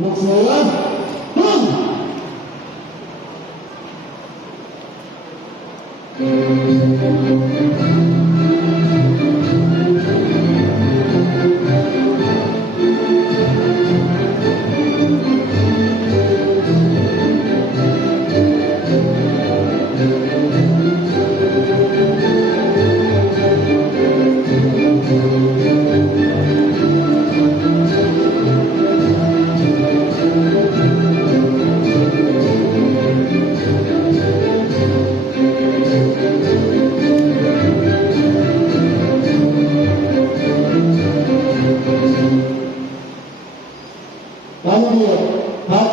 ลูกเสือพึ่งรายละเอียดครับ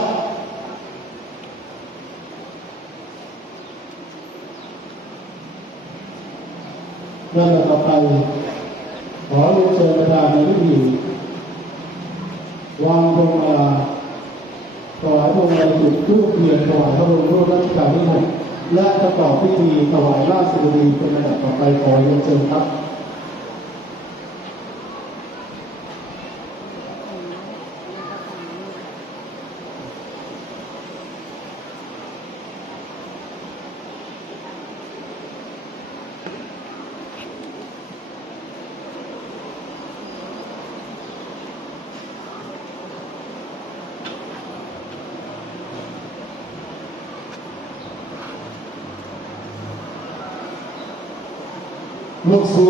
ลำดับต่อไป ขอเรียนเชิญประธานในพิธีวางพวงมาลาถวายพวงมาลาจุดทูปเทียนถวายพระบรมรูปรัชกาลที่หกและประกอบพิธีถวายราชบุรีเป็นลำดับต่อไปขอเรียนเชิญครับ ลูกเสื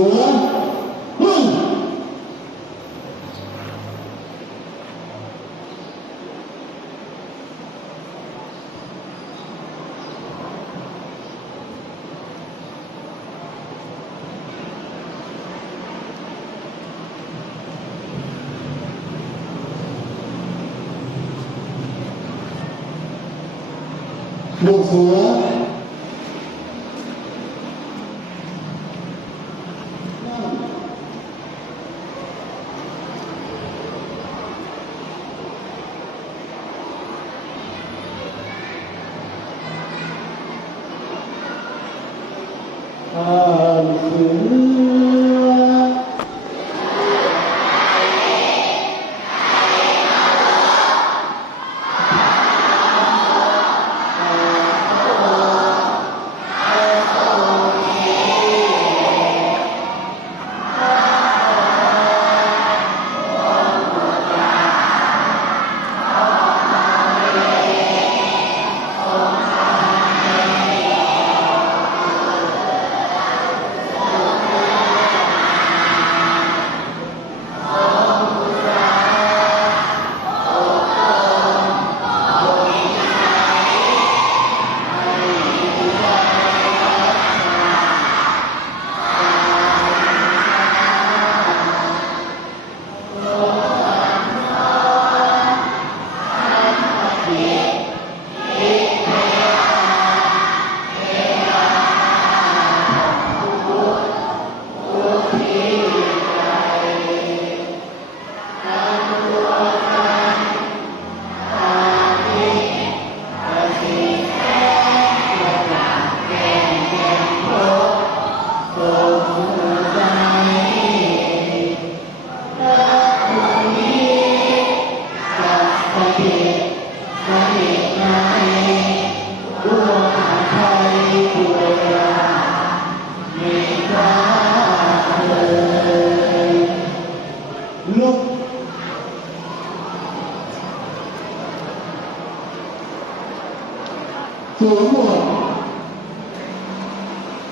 สวมหมวก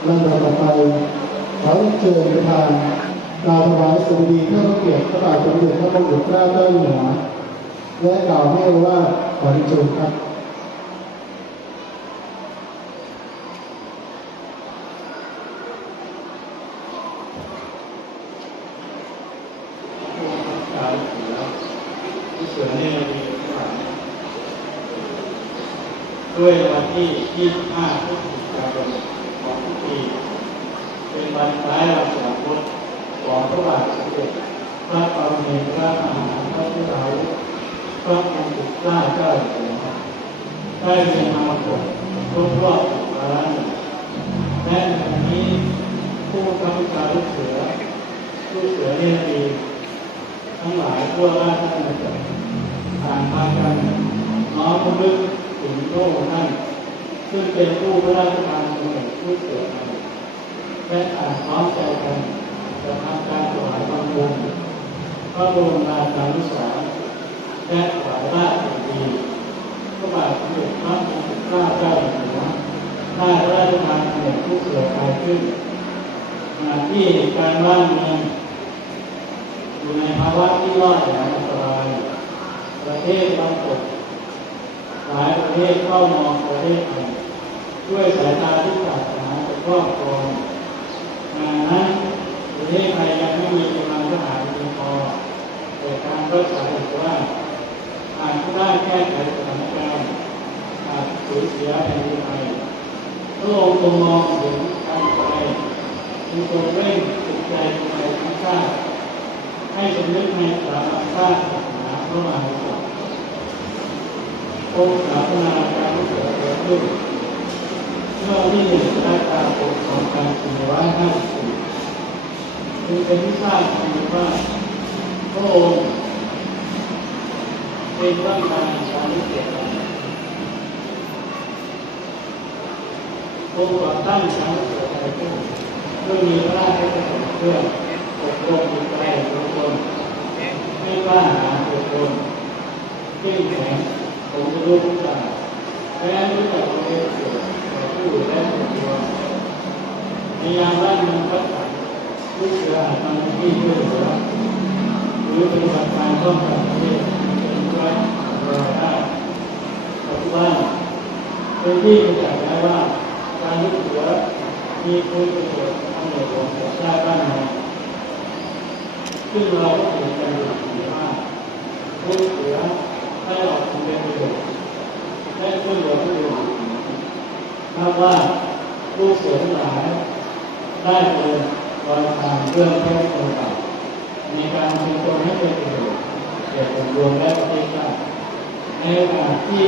ลำดับต่อไปขอเชิญประธานกล่าวถวายสดุดีเพื่อเกียรติพระบาทสมเด็จพระมงกุฎเกล้าเจ้าอยู่หัวและกล่าวให้ว่าขอเชิญครับการเสือที่เสือเนี่ยมีฝัน ด้วยวันที่ 25 พฤศจิกายนของทุกปี เป็นวันคล้ายวันสวรรคตของพระบาทสมเด็จพระปรมินทรมหาภูมิพลอดุลยพระมงกุฎเกล้าเจ้าอยู่หัวได้เรียนมาปกครบรอบวาระหนึ่งและในวันนี้ผู้กำกับการลูกเสือลูกเสือเนี่ยมีทั้งหลายทั่วราชอาณาจักรต่างพากันน้อมรำลึก ถึงพระองค์ท่นซึ่งเป็นผู้พระราชทานกำเนิดผู้เกิดมาและต่างพร้อมใจกันจะทำการถวายบังคมพระบรมราชานุสาสน์และถวายราชบุตรีพระบาทสมเด็จพระมงกุฎเกล้าเจ้าอยู่หัวได้พระราชทานกำเนิดผู้เกิดมาขึ้นขณะที่การบ้านเมืองอยู่ในภาวะที่รอดแหลอันตรายประเทศบางตก หลายประเทศเข้ามองประเทศไทยด้วยสายตาที่ปรารถนาจะครอบครองงานนั้นประเทศไทยยังไม่มีกำลังทหารเพียงพอแต่การรักษาเอกว่าอาจจะได้แก้ไขสถานการณ์อาจสูญเสียแผ่นดินไทยพระองค์ทรงมองเห็นการไปจึงทรงเร่งจิตใจคนไทยทั้งชาติให้สำนึกในสถาบันชาติศาสนาพระมหากษัตริย์ องค์สถาปนาการรู้สึกเกิดขึ้นเมื่อวันที่หนึ่งกรกฎาคม2454จึงเป็นที่ทราบกันดีว่าพระองค์เป็นพระบิดาแห่งการรู้สึกองค์ก่อตั้งการรู้สึกไทยขึ้นเพื่อมีพระราชประสงค์เพื่ออบรมจิตใจของคนให้กล้าหาญตัวตนเข้มแข็ง ผมรู้ทุกอย่างแม้รู้จักตัวเองเกิดต่ผู้อื่นและส่วนตัวในยามบ้านเมืองพัฒนาลูกเสืออาจทำหน้าที่ช่วยเหลือหรือปฏิบัติการป้องกันประเทศเป็นไว้รอได้ปัจจุบันเป็นที่ประจักษ์แล้ว่าการลูกเสือมีคุณประโยชน์ทางในหลวงของชาติบ้านเมืองซึ่งเราก็เห็นกันอยู่ดีว่าลูกเสือ ให้ออกเป็นประโยชน์และช่วยเหลือผู้อื่นถ้าว่าผู้เสียหลายได้เป็นรอยทางเรื่องแค่คนต่างในการชุมชนให้เป็นประโยชน์แก่ส่วนรวมและประเทศชาติในโอกาสที่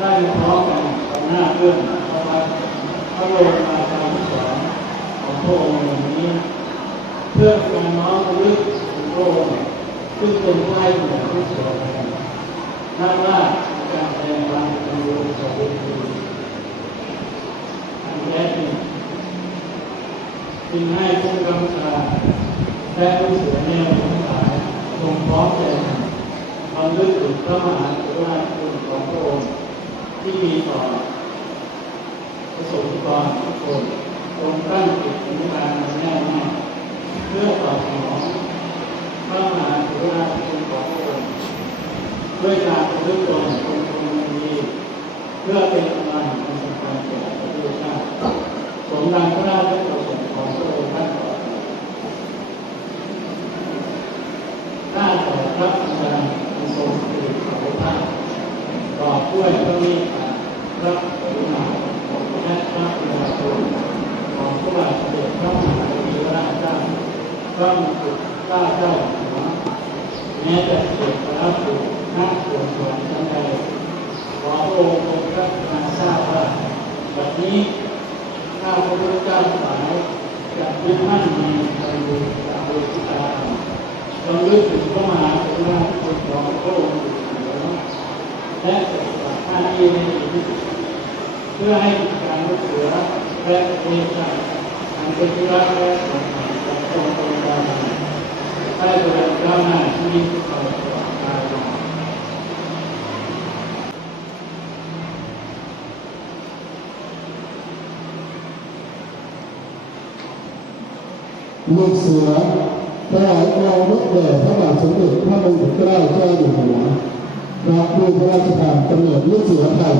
ได้พร้อมกันกับหน้าเรื่องพระวัดพระบรมราชานุสรณ์ของพระองค์นี้ เพื่อการน้อมระลึกถึงพระองค์ซึ่งเป็นผู้ให้กำเนิดผู้เสียหลา นับว่าการแสดงความกังวลของบุคคลอันแท้จริงจึงให้ผู้กำกับและผู้เสียแนวทั้งหลายทรงพร้อมใจความลึกถึงพระมหากรุณาธิคุณของพระองค์ที่มีต่อประสบนิกรทุกคนทรงตั้งจิตอธิษฐานแน่วแน่เพื่อตอบสนองพระมหากรุณาธิคุณของพระองค์ ด้วยการประพฤติตนเป็นคนดีเพื่อเป็นกำลังในการแก่ประเทศชาติสมดังพระราชประสงค์ของพระองค์ท่านต่อไปข้าแต่พระบิดาอันทรงสิริขาวท่านตอบด้วยพระเมตตาพระกรุณาและพระบิดาคุณของพระบาทสมเด็จพระมหาวีระเจ้าพระมงกุฎเกล้าเจ้าอยู่หัว แม้จะเกิดรับอยู่หน้าส่วนสวรรค์ชั้นใดขอพระองค์ทรงพระกรุณาทราบว่าบัด นี้ข้าพระพุทธเจ้าทั้งหลายจะยึดมั่นในธรรมบุญตามโลกิตาธรรมรำลึกถึงพระมหากรุณาธิคุณของพระองค์อยู่เสมอและจะปฏิบัติหน้าที่ในที่สุดเพื่อให้การรู้เหลือและประเทศชาติอันเป็นที่รักและสมหวังขององค์พระเจ้าได้เจริญก้าวหน้าชีวิตทุนตลอดกาลนาน ลูกเสือถวายความรักแด่พระบาทสมเด็จพระมงกุฎเกล้าเจ้าอยู่หัวรับดูพระราชทานกำเนิดลูกเสือไทย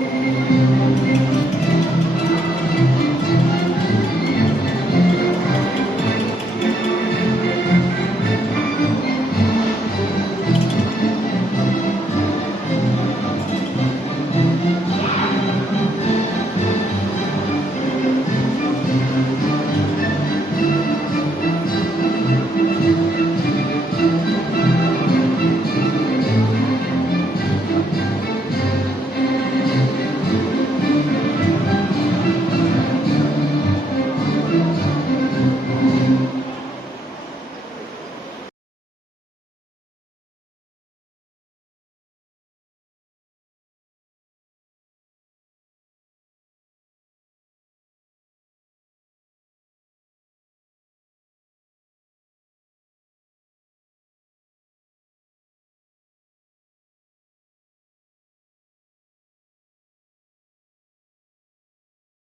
Thank you.